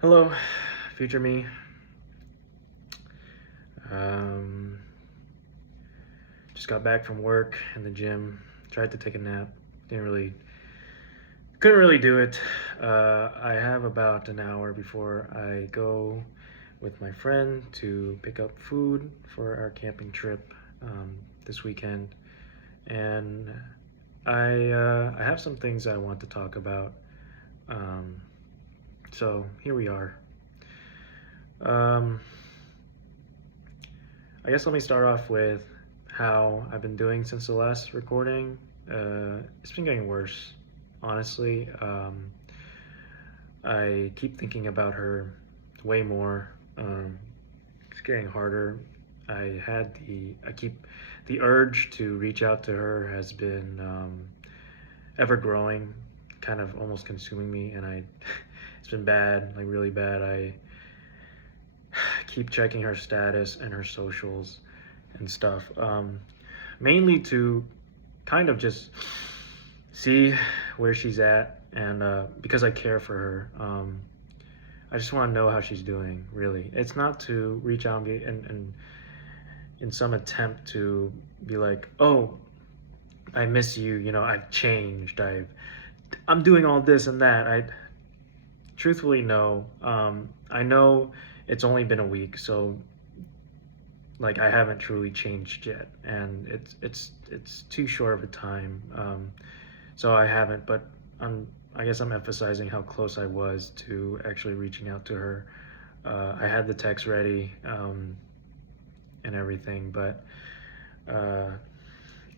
Hello, future me. Um, just got back from work in the gym. Tried to take a nap. Couldn't really do it. I have about an hour before I go with my friend to pick up food for our camping trip this weekend, and I have some things I want to talk about. Um, so here we are. Um, I guess let me start off with how I've been doing since the last recording. It's been getting worse, honestly. I keep thinking about her way more. It's getting harder. The urge to reach out to her has been ever growing, kind of almost consuming me, and it's been bad, like really bad. I keep checking her status and her socials and stuff, mainly to kind of just see where she's at, and because I care for her. I just want to know how she's doing. Really, it's not to reach out and be and in some attempt to be like, oh, I miss you. You know, I've changed. I'm doing all this and that. I truthfully no. I know it's only been a week, so like I haven't truly changed yet, and it's too short of a time. So I haven't, but I guess I'm emphasizing how close I was to actually reaching out to her. I had the text ready and everything, but uh,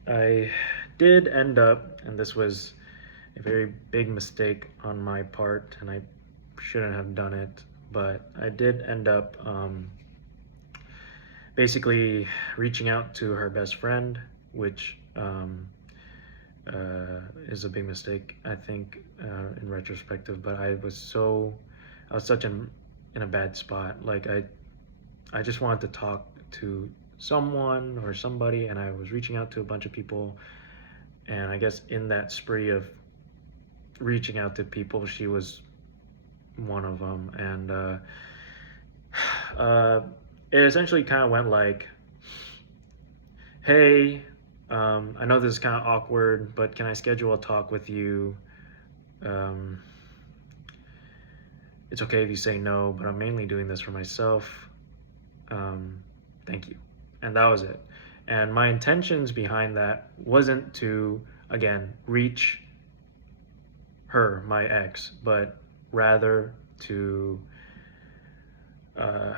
I did end up, and this was a very big mistake on my part, and I shouldn't have done it, but I did end up basically reaching out to her best friend, which is a big mistake, I think, in retrospective. But I was in a bad spot. Like I just wanted to talk to someone or somebody, and I was reaching out to a bunch of people. And I guess in that spree of reaching out to people, she was one of them. And it essentially kind of went like, hey, I know this is kind of awkward, but can I schedule a talk with you? Um, it's okay if you say no, but I'm mainly doing this for myself. Thank you. And that was it. And my intentions behind that wasn't to, again, reach her, my ex, but rather to uh,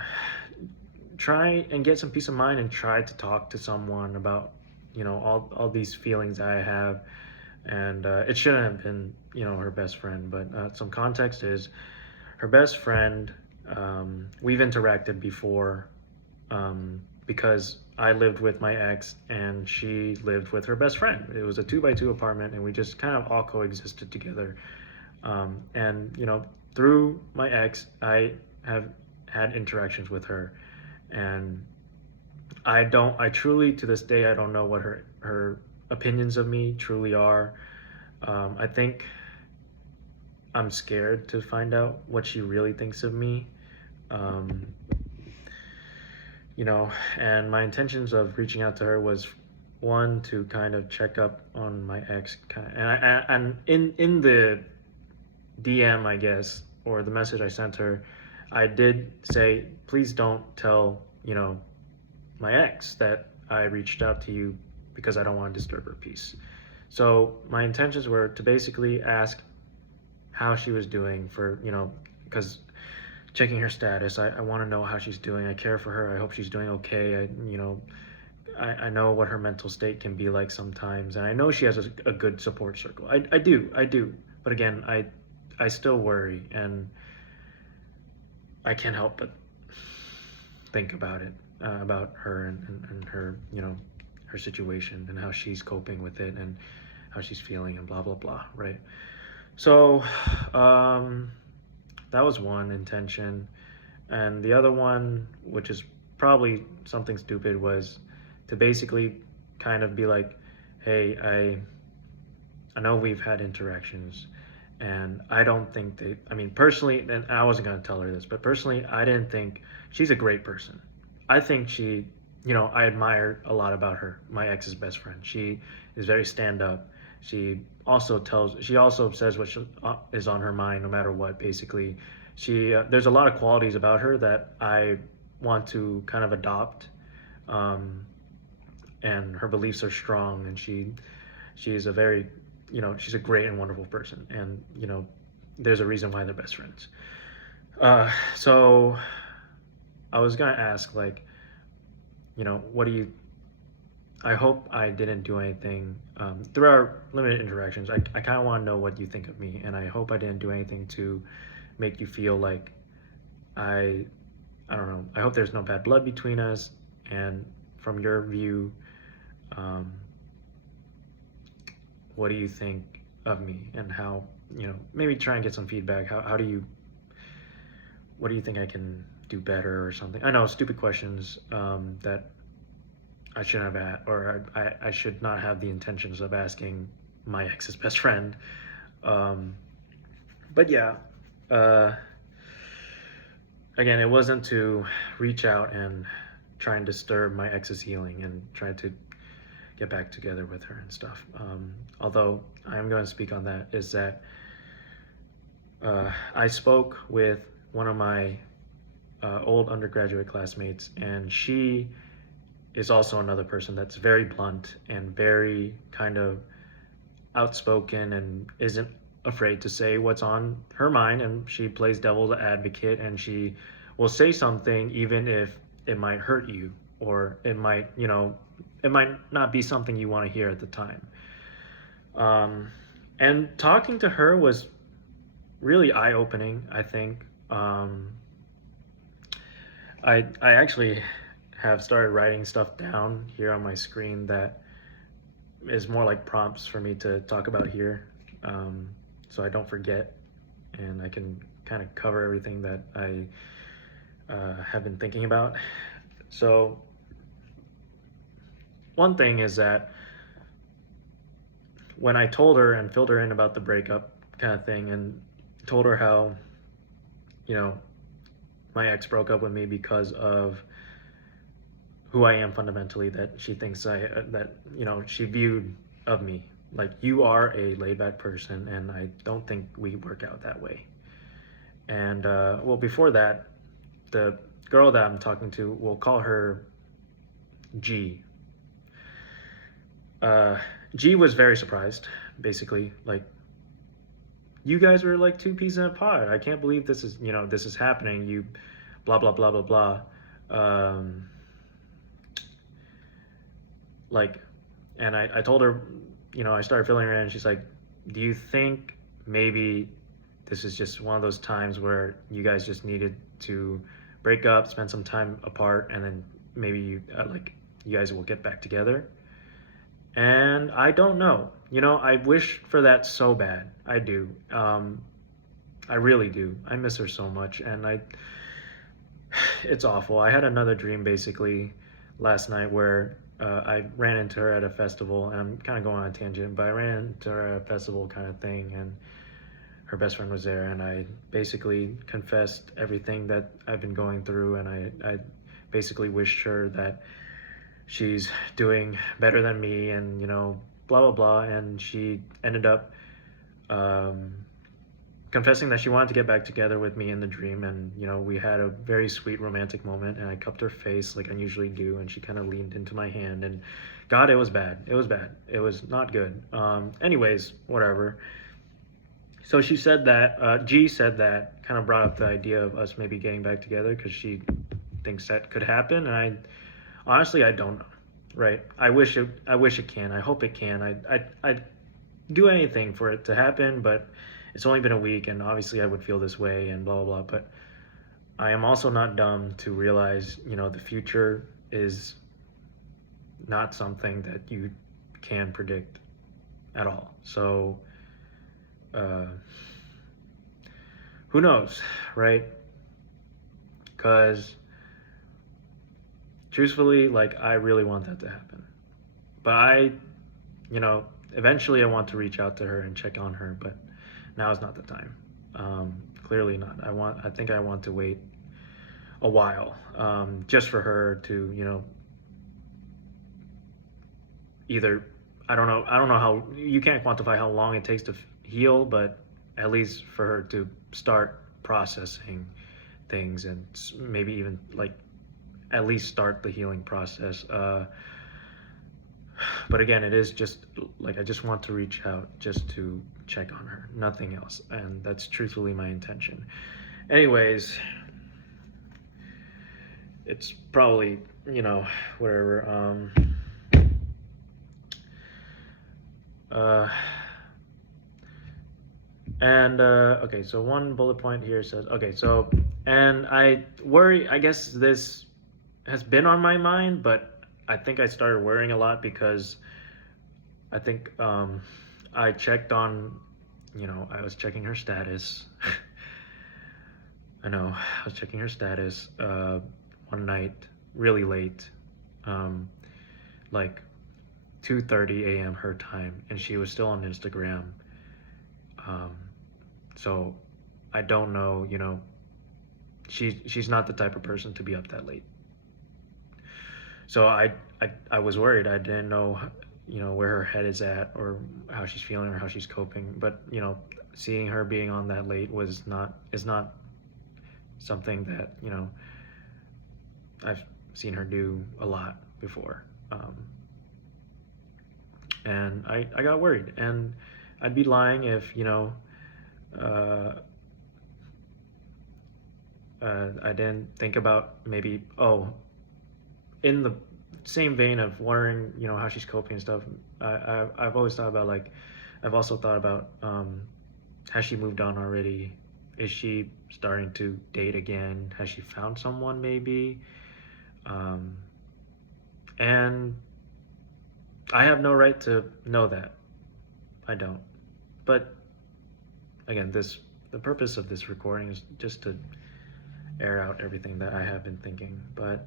try and get some peace of mind and try to talk to someone about, all these feelings I have. And it shouldn't have been, her best friend, but some context is her best friend. We've interacted before because I lived with my ex and she lived with her best friend. It was a 2x2 apartment, and we just kind of all coexisted together. And through my ex, I have had interactions with her, and I truly, to this day, I don't know what her opinions of me truly are. I think I'm scared to find out what she really thinks of me. Um, and my intentions of reaching out to her was one, to kind of check up on my ex, and in the DM, I guess, or the message I sent her, I did say, please don't tell my ex that I reached out to you because I don't want to disturb her peace. So my intentions were to basically ask how she was doing, for because checking her status, I want to know how she's doing. I care for her. I hope she's doing okay. I know what her mental state can be like sometimes, and I know she has a good support circle. I do. But again, I still worry, and I can't help but think about it, about her and her, her situation and how she's coping with it and how she's feeling and blah blah blah, right? So that was one intention, and the other one, which is probably something stupid, was to basically kind of be like, hey, I know we've had interactions, And I don't think they, I mean, personally, and I wasn't going to tell her this, but personally, I didn't think she's a great person. I think she, I admire a lot about her, my ex's best friend. She is very stand up. She also says what is on her mind no matter what, basically. There's a lot of qualities about her that I want to kind of adopt. Um, and her beliefs are strong, and she's a very, she's a great and wonderful person. And, there's a reason why they're best friends. So I was gonna ask, like, what do you? I hope I didn't do anything through our limited interactions. I kind of want to know what you think of me, and I hope I didn't do anything to make you feel like I, I don't know. I hope there's no bad blood between us, and from your view, um, what do you think of me, and how, maybe try and get some feedback. How do you, what do you think I can do better or something? I know, stupid questions that I shouldn't have or I should not have the intentions of asking my ex's best friend. Um, but yeah, uh, again, it wasn't to reach out and try and disturb my ex's healing and try to get back together with her and stuff. Although I am going to speak on that, is that I spoke with one of my old undergraduate classmates, and she is also another person that's very blunt and very kind of outspoken and isn't afraid to say what's on her mind. And she plays devil's advocate, and she will say something even if it might hurt you, or it might not be something you want to hear at the time. And talking to her was really eye-opening, I think. I actually have started writing stuff down here on my screen that is more like prompts for me to talk about here, so I don't forget, and I can kind of cover everything that I have been thinking about. So one thing is that when I told her and filled her in about the breakup kind of thing, and told her how, my ex broke up with me because of who I am fundamentally, that she thinks she viewed of me. Like, you are a laid back person, and I don't think we work out that way. And, well, before that, the girl that I'm talking to, we'll call her G. G was very surprised, basically. Like, you guys were like two peas in a pod. I can't believe this is happening. You blah, blah, blah, blah, blah. And I told her, I started filling her in, and she's like, do you think maybe this is just one of those times where you guys just needed to break up, spend some time apart, and then maybe you guys will get back together? And I don't know. I wish for that so bad. I do. I really do. I miss her so much, and it's awful. I had another dream basically last night where I ran into her at a festival, and I'm kind of going on a tangent, but I ran into her at a festival kind of thing, and her best friend was there, and I basically confessed everything that I've been going through, and I basically wished her that she's doing better than me, and blah blah blah. And she ended up confessing that she wanted to get back together with me in the dream, and we had a very sweet romantic moment, and I cupped her face like I usually do, and she kind of leaned into my hand, and God, it was bad. It was not good. Anyways, whatever. So she said that, G said that, kind of brought up the idea of us maybe getting back together because she thinks that could happen, and honestly, I don't know, right? I wish it can. I hope it can. I'd do anything for it to happen, but it's only been a week, and obviously I would feel this way and blah, blah, blah. But I am also not dumb to realize, the future is not something that you can predict at all. So, who knows, right? Because truthfully, like, I really want that to happen. But eventually I want to reach out to her and check on her, but now is not the time. Clearly not. I think I want to wait a while, just for her to, either, I don't know how, you can't quantify how long it takes to heal, but at least for her to start processing things, and maybe even like at least start the healing process. But again, it is just like, I just want to reach out just to check on her, nothing else, and that's truthfully my intention. Anyways, it's probably, whatever. Okay, so one bullet point here says, okay, so, and I worry, I guess this has been on my mind, but I think I started worrying a lot because I think I checked on, I was checking her status. I know, I was checking her status one night, really late, like 2:30 a.m. her time, and she was still on Instagram. So I don't know, she's not the type of person to be up that late. So I was worried. I didn't know, where her head is at, or how she's feeling, or how she's coping. But seeing her being on that late is not something that I've seen her do a lot before. And I got worried, and I'd be lying if I didn't think about maybe, in the same vein of worrying, how she's coping and stuff. I've always thought about, like, I've also thought about, has she moved on already? Is she starting to date again? Has she found someone maybe? And I have no right to know that. I don't. But again, the purpose of this recording is just to air out everything that I have been thinking. But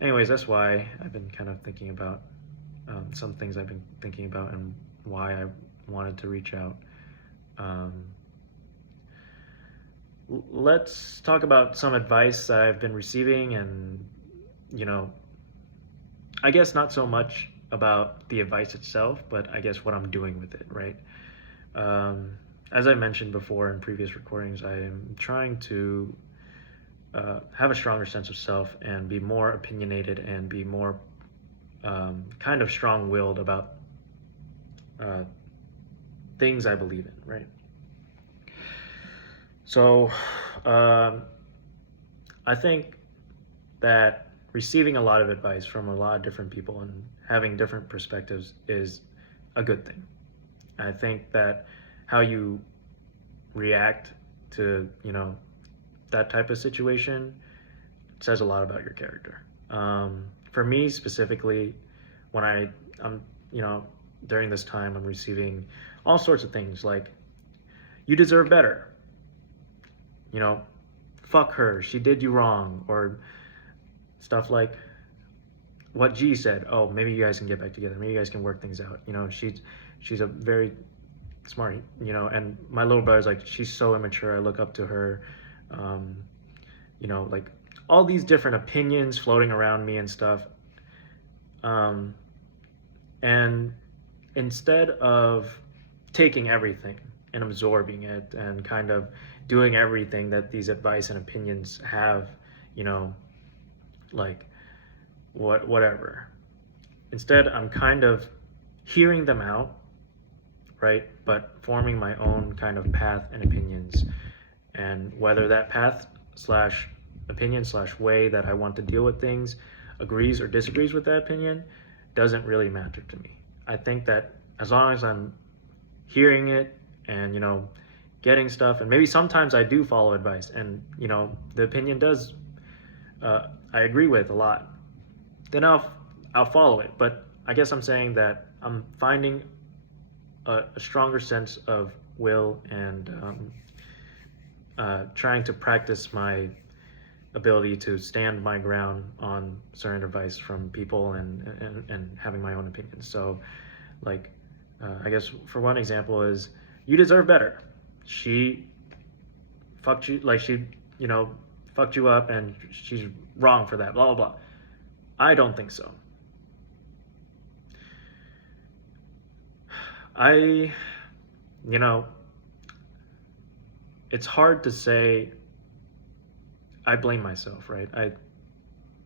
anyways, that's why I've been kind of thinking about some things I've been thinking about, and why I wanted to reach out. Let's talk about some advice that I've been receiving, and I guess not so much about the advice itself, but I guess what I'm doing with it, right? As I mentioned before in previous recordings, I am trying to have a stronger sense of self, and be more opinionated, and be more kind of strong-willed about things I believe in, right? So I think that receiving a lot of advice from a lot of different people and having different perspectives is a good thing. I think that how you react to, that type of situation says a lot about your character. For me specifically, when I'm, during this time, I'm receiving all sorts of things like, you deserve better. Fuck her, she did you wrong, or stuff like what G said. Oh, maybe you guys can get back together. Maybe you guys can work things out. She's a very smart, and my little brother's like, she's so immature. I look up to her. Like all these different opinions floating around me and stuff. And instead of taking everything and absorbing it, and kind of doing everything that these advice and opinions have, like whatever. Instead, I'm kind of hearing them out, right? But forming my own kind of path and opinions. And whether that path slash opinion slash way that I want to deal with things agrees or disagrees with that opinion doesn't really matter to me. I think that as long as I'm hearing it and, getting stuff, and maybe sometimes I do follow advice, and, the opinion does, I agree with a lot, then I'll follow it. But I guess I'm saying that I'm finding a stronger sense of will, and trying to practice my ability to stand my ground on certain advice from people, and having my own opinions. So, like, I guess for one example is, You deserve better. She fucked you, like she, fucked you up, and she's wrong for that, blah, blah, blah. I don't think so. I, you know, it's hard to say I blame myself, right? I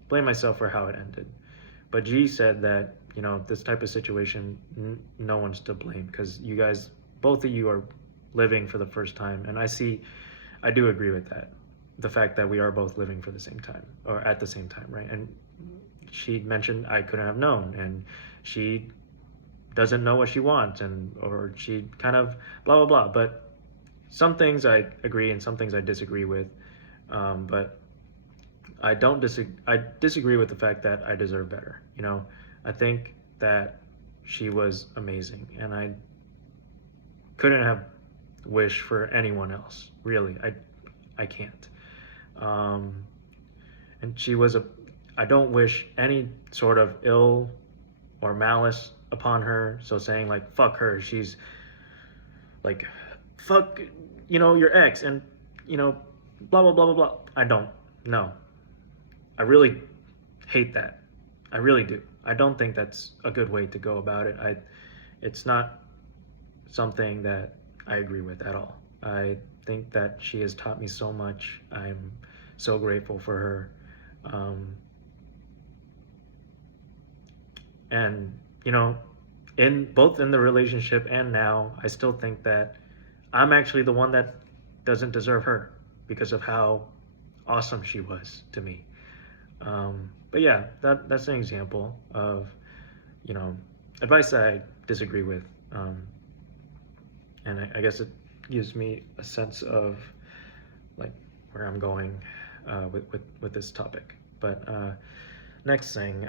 blame myself for how it ended. But G said that, this type of situation, no one's to blame because you guys, both of you are living for the first time. And I do agree with that. The fact that we are both living for the same time or at the same time, right? And she mentioned I couldn't have known, and she doesn't know what she wants, or she kind of blah, blah, blah. But some things I agree and some things I disagree with. But I disagree with the fact that I deserve better. I think that she was amazing, and I couldn't have wished for anyone else. Really, I can't. And she was I don't wish any sort of ill or malice upon her. So saying like fuck her, she's like fuck, your ex, and blah, blah, blah, blah, blah. I don't. No. I really hate that. I really do. I don't think that's a good way to go about it. It's not something that I agree with at all. I think that she has taught me so much. I'm so grateful for her. And in both in the relationship and now, I still think that I'm actually the one that doesn't deserve her because of how awesome she was to me. But yeah, that's an example of advice that I disagree with, and I guess it gives me a sense of like where I'm going with this topic. But next thing,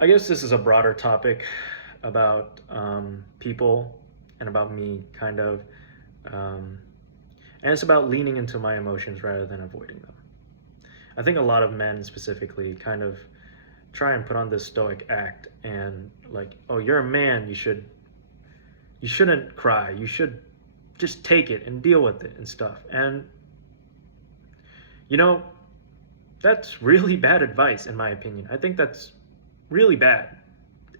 I guess this is a broader topic about people and about me, kind of, and it's about leaning into my emotions rather than avoiding them. I think a lot of men specifically kind of try and put on this stoic act and like, oh, you're a man, you shouldn't cry, you should just take it and deal with it and stuff. And that's really bad advice in my opinion. I think that's really bad.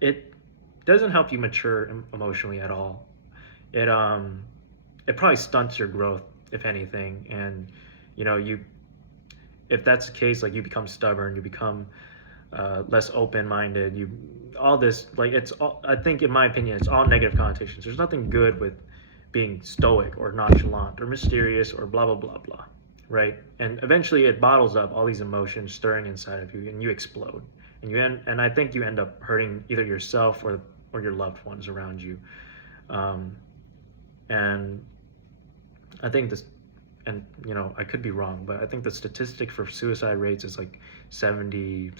It doesn't help you mature emotionally at all. It probably stunts your growth, if anything. And if that's the case, like you become stubborn, you become less open-minded. All this, like, it's all, I think in my opinion, it's all negative connotations. There's nothing good with being stoic or nonchalant or mysterious or blah blah blah blah, right? And eventually it bottles up all these emotions stirring inside of you, and you explode. And I think you end up hurting either yourself or your loved ones around you. And I think this, and I could be wrong, but I think the statistic for suicide rates is like 70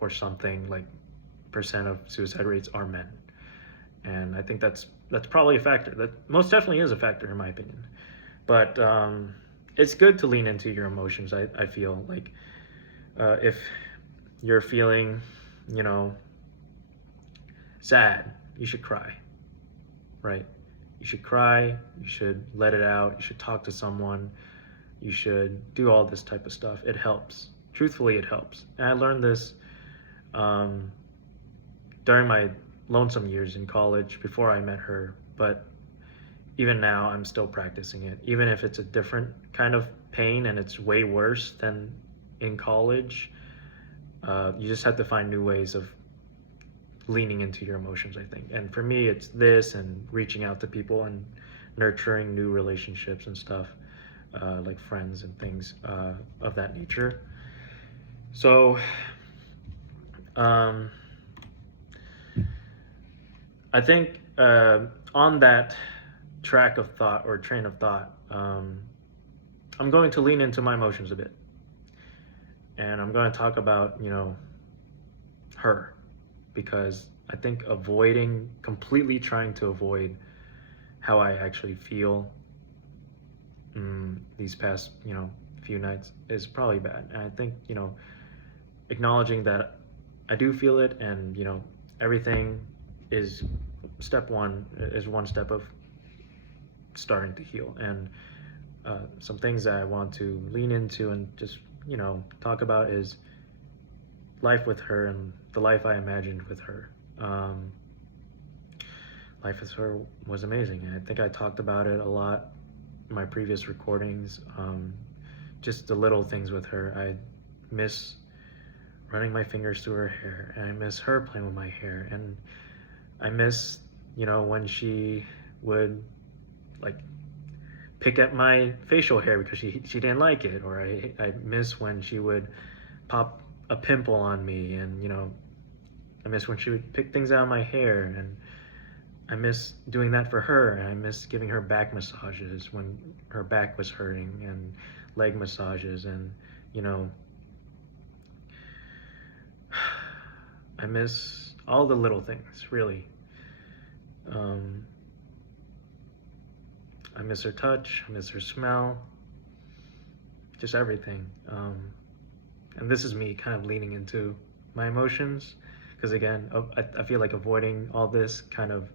or something like percent of suicide rates are men. And I think that's probably a factor. That most definitely is a factor in my opinion. But it's good to lean into your emotions. I feel like if you're feeling, sad, you should cry, right? You should cry, you should let it out, you should talk to someone, you should do all this type of stuff. It helps. Truthfully, it helps. And I learned this during my lonesome years in college before I met her, but even now I'm still practicing it. Even if it's a different kind of pain and it's way worse than in college, you just have to find new ways of leaning into your emotions, I think. And for me, it's this and reaching out to people and nurturing new relationships and stuff, like friends and things of that nature. So, I think on that track of thought or train of thought, I'm going to lean into my emotions a bit. And I'm going to talk about, her, because I think completely trying to avoid how I actually feel these past, few nights is probably bad. And I think, acknowledging that I do feel it and, everything is step one, is one step of starting to heal. And some things that I want to lean into and just, talk about is life with her and the life I imagined with her. Life with her was amazing. I think I talked about it a lot in my previous recordings. Just the little things with her. I miss running my fingers through her hair, and I miss her playing with my hair, and I miss, when she would like pick at my facial hair because she didn't like it, or I miss when she would pop a pimple on me, and I miss when she would pick things out of my hair, and I miss doing that for her, and I miss giving her back massages when her back was hurting, and leg massages, and I miss all the little things, really. I miss her touch, I miss her smell, just everything. And this is me kind of leaning into my emotions, because again, I feel like avoiding all this kind of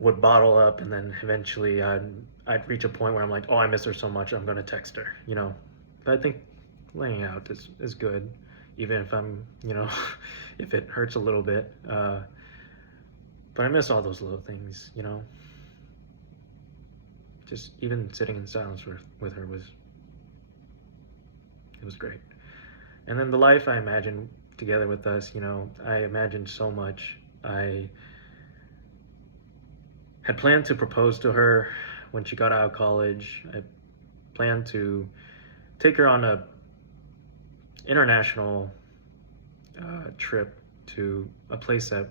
would bottle up, and then eventually I'd reach a point where I'm like, oh, I miss her so much, I'm gonna text her, But I think laying out is good, even if I'm, if it hurts a little bit. But I miss all those little things, Just even sitting in silence with her was great. And then the life I imagined together with us, I imagined so much. I had planned to propose to her when she got out of college. I planned to take her on a international trip to a place that,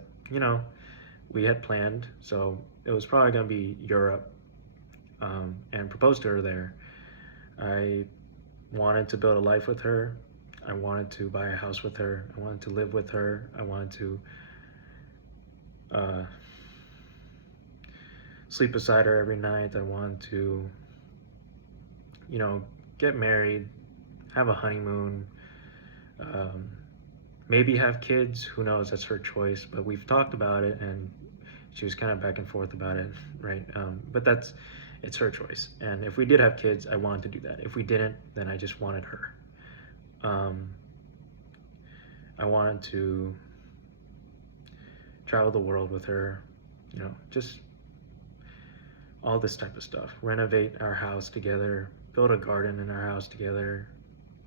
we had planned. So it was probably going to be Europe, and propose to her there. I wanted to build a life with her. I wanted to buy a house with her. I wanted to live with her. I wanted to sleep beside her every night. I wanted to, get married, have a honeymoon, maybe have kids. Who knows? That's her choice. But we've talked about it, and she was kind of back and forth about it, right? But it's her choice. And if we did have kids, I wanted to do that. If we didn't, then I just wanted her. I wanted to travel the world with her, just all this type of stuff. Renovate our house together, build a garden in our house together,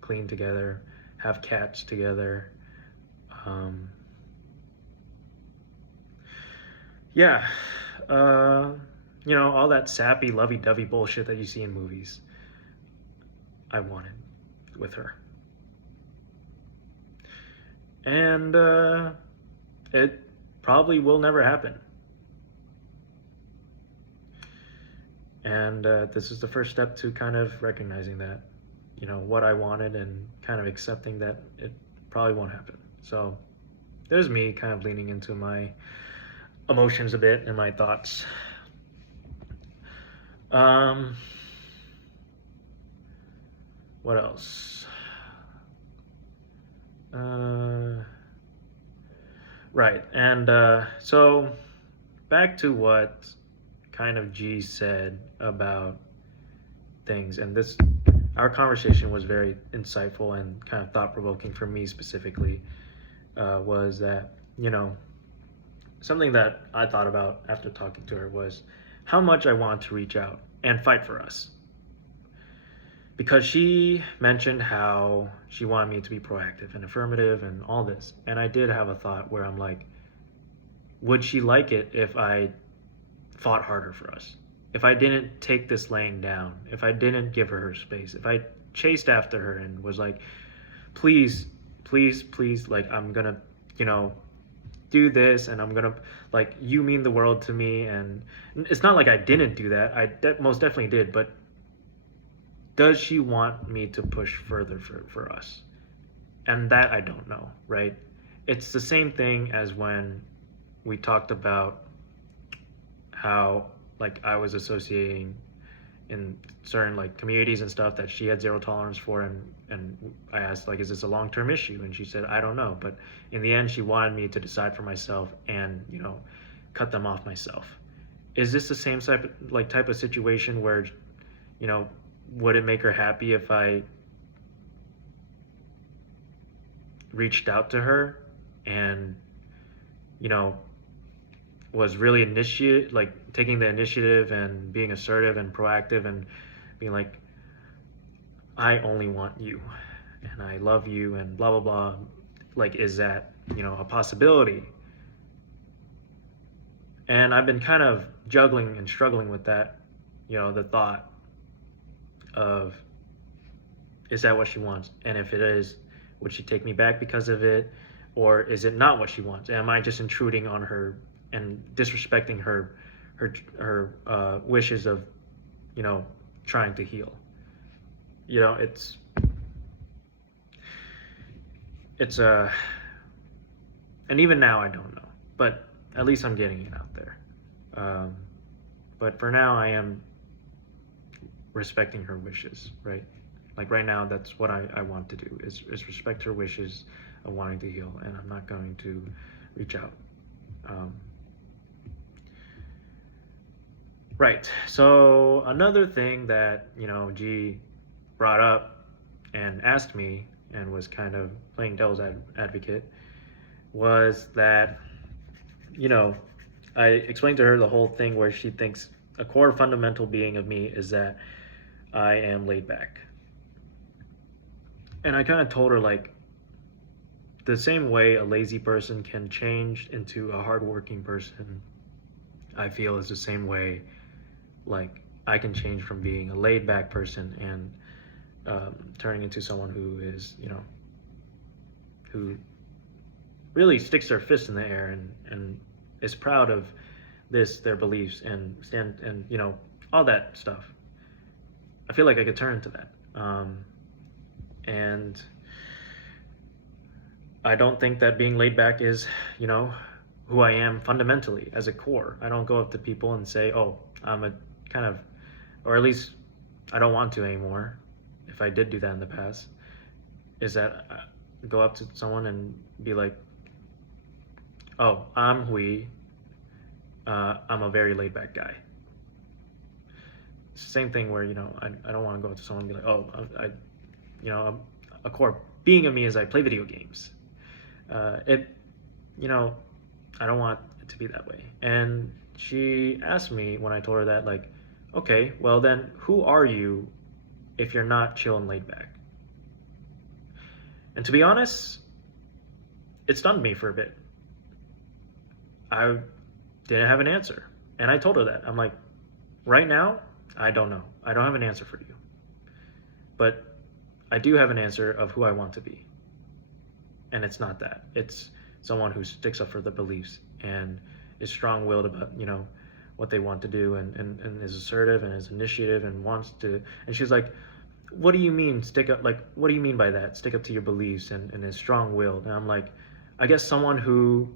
clean together, have cats together. Yeah, all that sappy, lovey-dovey bullshit that you see in movies, I wanted with her. And it probably will never happen. And this is the first step to kind of recognizing that, what I wanted, and kind of accepting that it probably won't happen. So there's me kind of leaning into my emotions a bit and my thoughts. What else? Right, and so back to what kind of G said about things, and our conversation was very insightful and kind of thought-provoking for me specifically, was that, something that I thought about after talking to her was how much I want to reach out and fight for us. Because she mentioned how she wanted me to be proactive and affirmative and all this. And I did have a thought where I'm like, would she like it if I fought harder for us? If I didn't take this laying down, if I didn't give her space, if I chased after her and was like, please, please, please, like, I'm gonna, do this, and I'm gonna, like, you mean the world to me. And it's not like I didn't do that. I most definitely did. But does she want me to push further for us? And that I don't know, right? It's the same thing as when we talked about how, like, I was associating in certain, like, communities and stuff that she had zero tolerance for, and And I asked, like, is this a long-term issue? And she said, I don't know. But in the end, she wanted me to decide for myself and, cut them off myself. Is this the same type of situation where, would it make her happy if I reached out to her and, was really taking the initiative and being assertive and proactive and being like, I only want you and I love you and blah, blah, blah. Like, is that, a possibility? And I've been kind of juggling and struggling with that, the thought of, is that what she wants? And if it is, would she take me back because of it? Or is it not what she wants? Am I just intruding on her and disrespecting her wishes of, trying to heal? It's and even now I don't know, but at least I'm getting it out there. But for now, I am respecting her wishes, right? Like right now, that's what I want to do is respect her wishes of wanting to heal, and I'm not going to reach out. Right. So another thing that, G brought up and asked me and was kind of playing devil's advocate was that, I explained to her the whole thing where she thinks a core fundamental being of me is that I am laid back. And I kind of told her, like, the same way a lazy person can change into a hardworking person, I feel is the same way, like, I can change from being a laid back person and turning into someone who is, who really sticks their fist in the air and is proud of their beliefs and stand and, all that stuff. I feel like I could turn into that. And I don't think that being laid back is, who I am fundamentally as a core. I don't go up to people and say, oh, I'm a kind of, or at least I don't want to anymore. If I did do that in the past, is that I go up to someone and be like, oh, I'm Hui. I'm a very laid back guy. It's the same thing where, I don't want to go up to someone and be like, oh, I'm a core being of me is I play video games. I don't want it to be that way. And she asked me when I told her that, like, okay, well then who are you if you're not chill and laid back? And to be honest, it stunned me for a bit. I didn't have an answer. And I told her that. I'm like, right now, I don't know. I don't have an answer for you. But I do have an answer of who I want to be. And it's not that. It's someone who sticks up for the beliefs and is strong-willed about, what they want to do and is assertive and is initiative and wants to. And she's like, what do you mean stick up? Like, what do you mean by that? Stick up to your beliefs and is strong-willed. And I'm like, I guess someone who,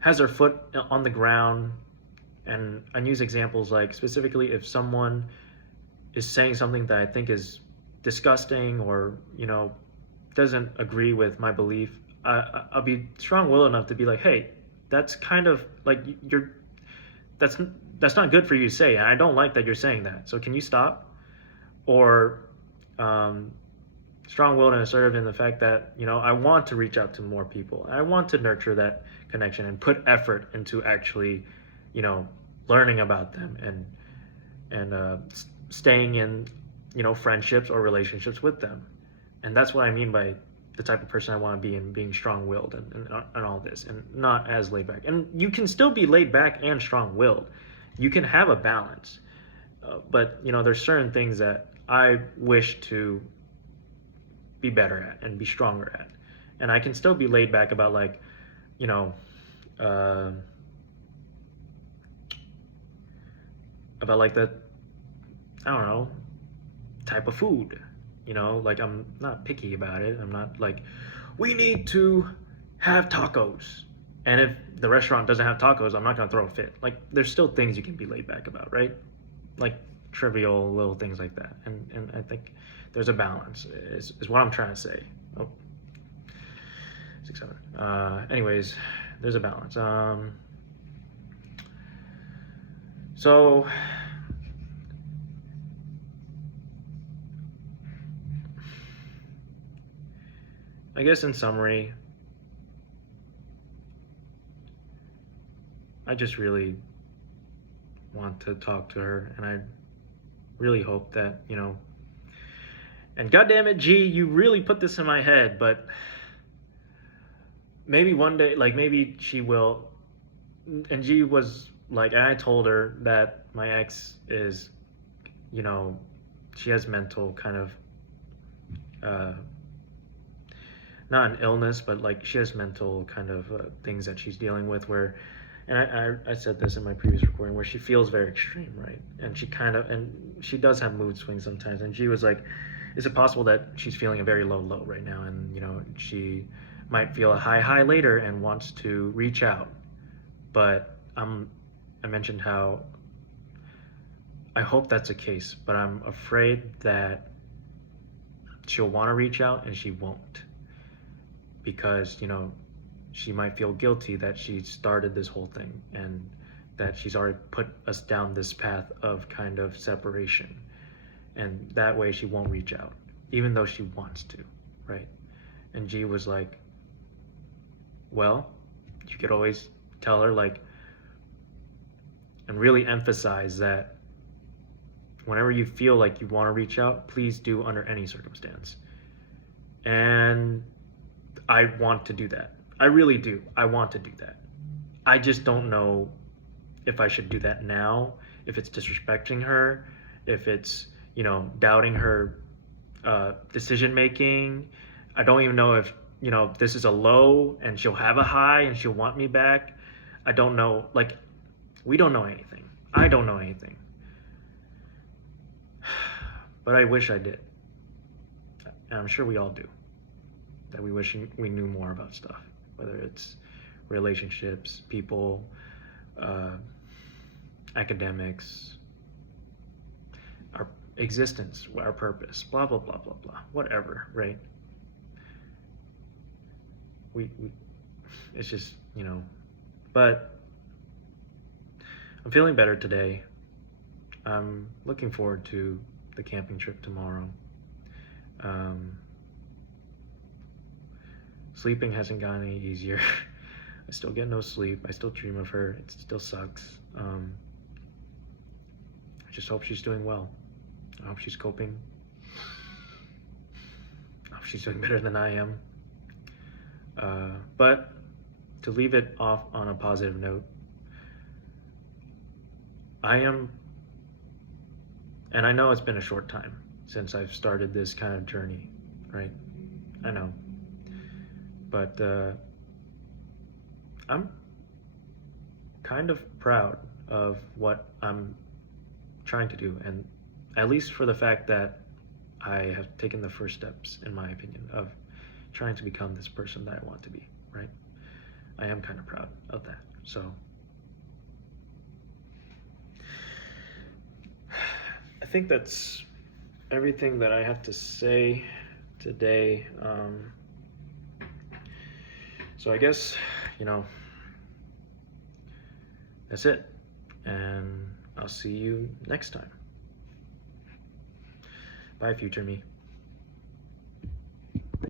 has their foot on the ground. And I use examples like specifically if someone is saying something that I think is disgusting or, doesn't agree with my belief, I'll be strong-willed enough to be like, hey, that's kind of like that's not good for you to say, and I don't like that you're saying that. So can you stop? Or strong-willed and assertive in the fact that, I want to reach out to more people. I want to nurture that connection and put effort into actually, learning about them and staying in, friendships or relationships with them. And that's what I mean by the type of person I want to be and being strong-willed and all this, and not as laid back. And you can still be laid back and strong-willed. You can have a balance. But, there's certain things that I wish to be better at and be stronger at. And I can still be laid back about, like, about like the, I don't know, type of food. Like I'm not picky about it. I'm not like, we need to have tacos. And if the restaurant doesn't have tacos, I'm not gonna throw a fit. Like, there's still things you can be laid back about, right? Like trivial little things like that. And I think there's a balance, is what I'm trying to say. Oh, 6-7. Anyways, there's a balance. So I guess in summary, I just really want to talk to her, and I really hope that, and goddamn it, G, you really put this in my head, but maybe one day, like maybe she will. And G was like, and I told her that my ex is, she has mental kind of, not an illness, but like she has mental kind of things that she's dealing with where, and I said this in my previous recording, where she feels very extreme, right? And she does have mood swings sometimes. And she was like, is it possible that she's feeling a very low low right now? And, she might feel a high high later and wants to reach out. But I mentioned how I hope that's the case, but I'm afraid that she'll want to reach out and she won't. Because, she might feel guilty that she started this whole thing and that she's already put us down this path of kind of separation. And that way she won't reach out, even though she wants to, right? And G was like, well, you could always tell her, like, and really emphasize that whenever you feel like you want to reach out, please do under any circumstance. And I want to do that. I really do. I want to do that. I just don't know if I should do that now, if it's disrespecting her, if it's, doubting her decision making. I don't even know if, this is a low and she'll have a high and she'll want me back. I don't know. Like, we don't know anything. I don't know anything. But I wish I did. And I'm sure we all do. That we wish we knew more about stuff, whether it's relationships, people, academics, our existence, our purpose, blah, blah, blah, blah, blah, whatever, right? We it's just, but I'm feeling better today. I'm looking forward to the camping trip tomorrow. Sleeping hasn't gotten any easier. I still get no sleep. I still dream of her. It still sucks. I just hope she's doing well. I hope she's coping. I hope she's doing better than I am. But to leave it off on a positive note, and I know it's been a short time since I've started this kind of journey, right? I know. But I'm kind of proud of what I'm trying to do, and at least for the fact that I have taken the first steps, in my opinion, of trying to become this person that I want to be, right? I am kind of proud of that. So I think that's everything that I have to say today. So I guess, that's it. And I'll see you next time. Bye, future me.